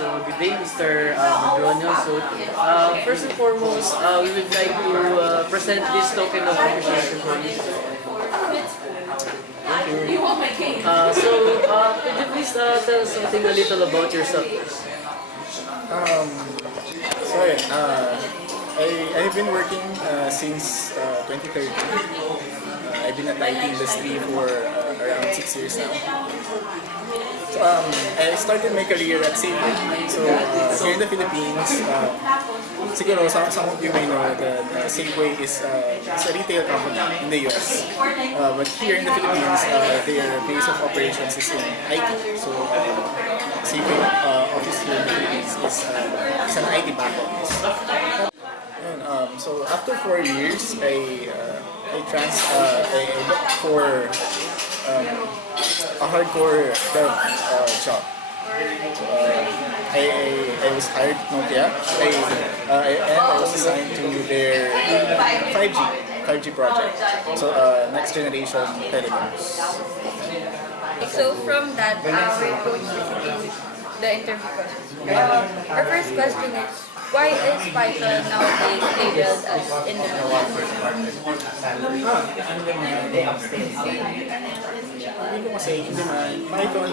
So good day, Mr. Madronio. So first and foremost, we would like to present this token of appreciation for you. Thank you. Could you please tell us something a little about yourself? I've been working since 2013. I've been at the IT industry for around 6 years now. So, I started my career at Safeway. So here in the Philippines, siguro some of you may know that Safeway is a retail company in the US. But here in the Philippines, their base of operations is in IT. So Safeway office here in the Philippines is an IT back office. So after 4 years, I looked for a hardcore dev job. So, I was hired at Nokia, and I was assigned to their 5G project. So next generation telecoms. So from that, we're going to begin the interview questions. Our first question is, why is Python nowadays labeled as Hindi ko kasi hindi naman Python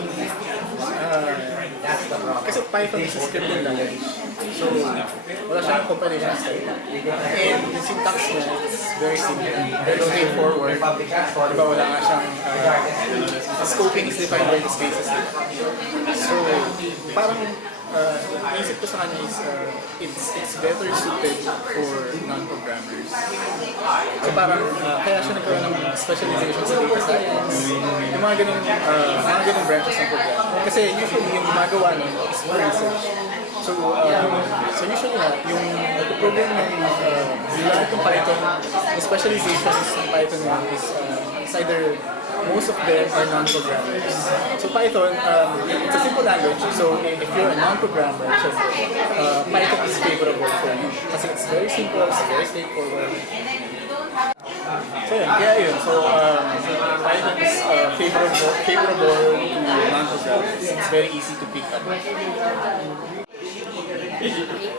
kasi Python is a scripting language. So wala siyang compilation style. And the syntax niya is very simple, very straightforward. Diba wala nga siyang scoping is defined by the spaces. So parang isip ko sa kanya is it's better suited for non-programmers. So parang kaya siya nagkaroon ng specialization sa data science, yung mga ganung branches ng program. Kasi usually yung gumagawa nun is for research. So usually yung program ng yung Python, yung specializations ng Python is either most of them are non-programmers. So Python, it's a simple language. So if you're a non-programmer, Python is favorable for you. Kasi it's very simple, it's very straightforward. So yun. So Python is favorable to non-programmers. It's very easy to pick up.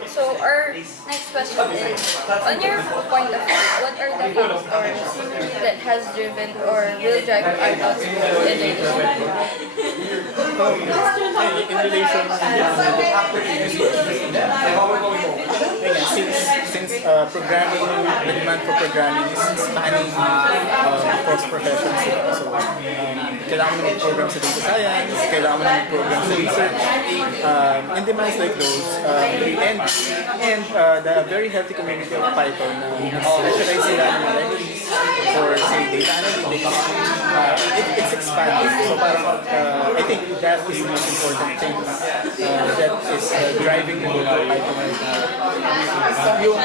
So our next question is, on your point of view, what are the factors that has driven or will drive our thoughts in relation? In relation since programming, the demand for programming is spanning across professions. So kailangan mo mag-program sa data science, kailangan mo mag-program sa research, and demands like those. And the very healthy community of Python specialize sila in libraries for say data analytics. It's expanding. So parang I think that is the most important thing that is driving the growth of Python right now. Yung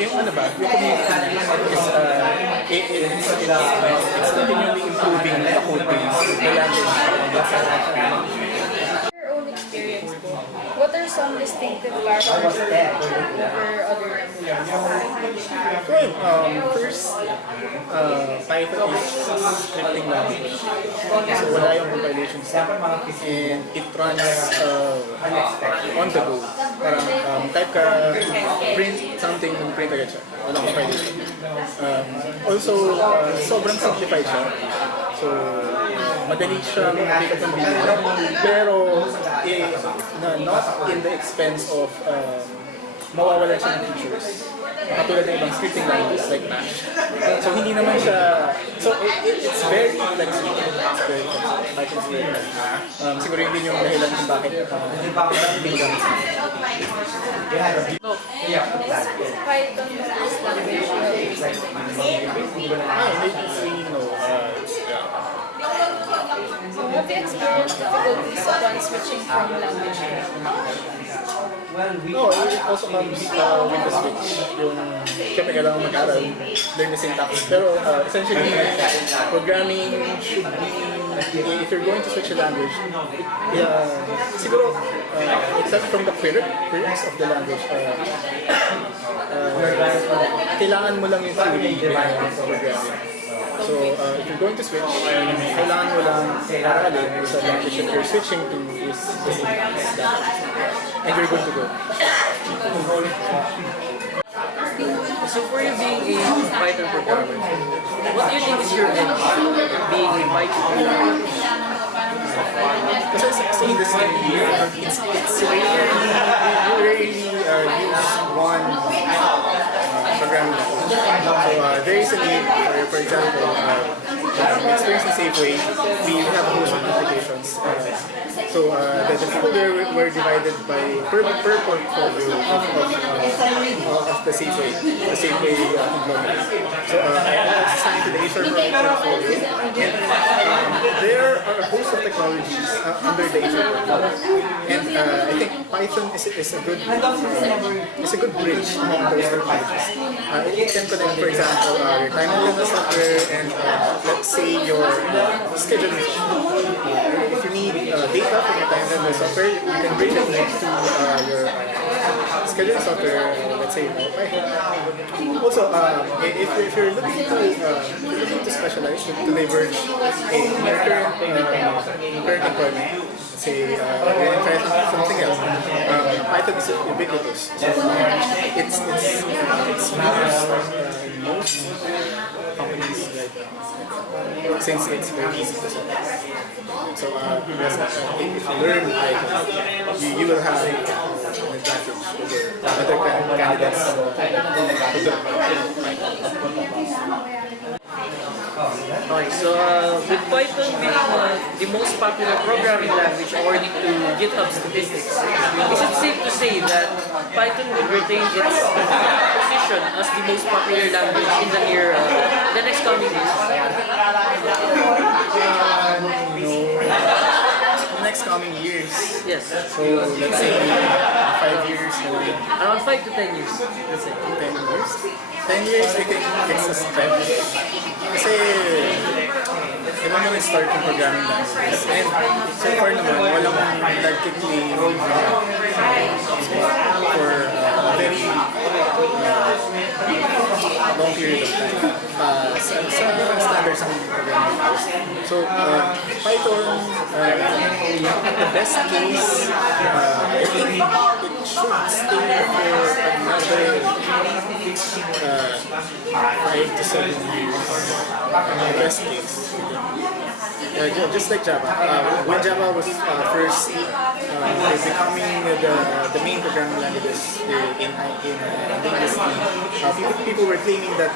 community it's continually improving the code base, the language. Your own experience, what are some distinctive characters over other languages? First, Python is scripting language. So wala yung compilation step, and it runs on the go. Parang type ka, print something, print agad siya. Walang compilation. Also, sobrang simplified siya. So, madali siyang pick up and build. Pero, not in the expense of mawawalan siya ng features. Katulad ng ibang scripting languages like Bash. So hindi naman siya, it's very flexible. It's very flexible. Python's very flexible. Siguro yun din yung dahilan kung bakit hindi magamit sa Python is language. Have you experienced difficulties upon switching from language to language? No, it also comes with the switch. Yung, syempre kailangan mag-aral, learn the syntax. Pero essentially, programming should be, if you're going to switch a language, siguro, except from the queries of the language, kailangan mo lang yung theory behind programming. So, if you're going to switch, kailangan mo lang aralin sa language that you're switching to is the syntax. and you're good to go. So for you being a Python programmer, what do you think is your edge being a Python programmer? Kasi sa industry, it's rarely use one programming language. So there is a need for example, experience in Safeway, we have a host of applications. The people there were divided by per portfolio of the Safeway conglomerate. So I was assigned to the HR portfolio, and there are a host of technologies under the HR portfolio. And I think Python is a good bridge among those technologies. It can connect, for example, your time and attendance software and let's say your scheduling software. If you need data from your time and attendance software, you can bring it to your scheduling software, let's say Python. Also, if you're looking to specialize, to diverge in your current employment, let's say you're trying something else, Python is ubiquitous. So it's used in most companies right now, since it's very easy to set. So if you learn Python, you will have an advantage over other candidates. Okay, so with Python being the most popular programming language according to GitHub statistics, is it safe to say that Python will retain its position as the most popular language in the next coming years? Next coming years. Yes. So let's say 5 years or Around 5 to 10 years. Let's say. 10 years. 10 years, I think it's a stretch. Kasi iba mo start yung programming languages. And so far naman, walang nag-claim for a very long period of time sa standards ng programming languages. So Python, at the best case, I think it should stay for another 5 to 7 years. The best case. Just like Java. When Java was first becoming the main programming languages in the industry, people were claiming that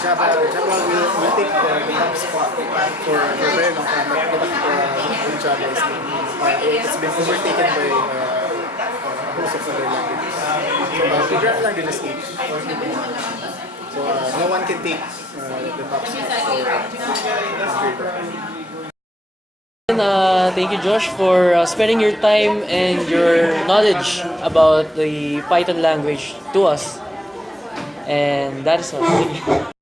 Java will take the top spot for a very long time. But Java it's been overtaken by most of other languages. So programming languages age. So no one can take the top spot. Thank you, Josh, for spending your time and your knowledge about the Python language to us. And that is all. Thank you.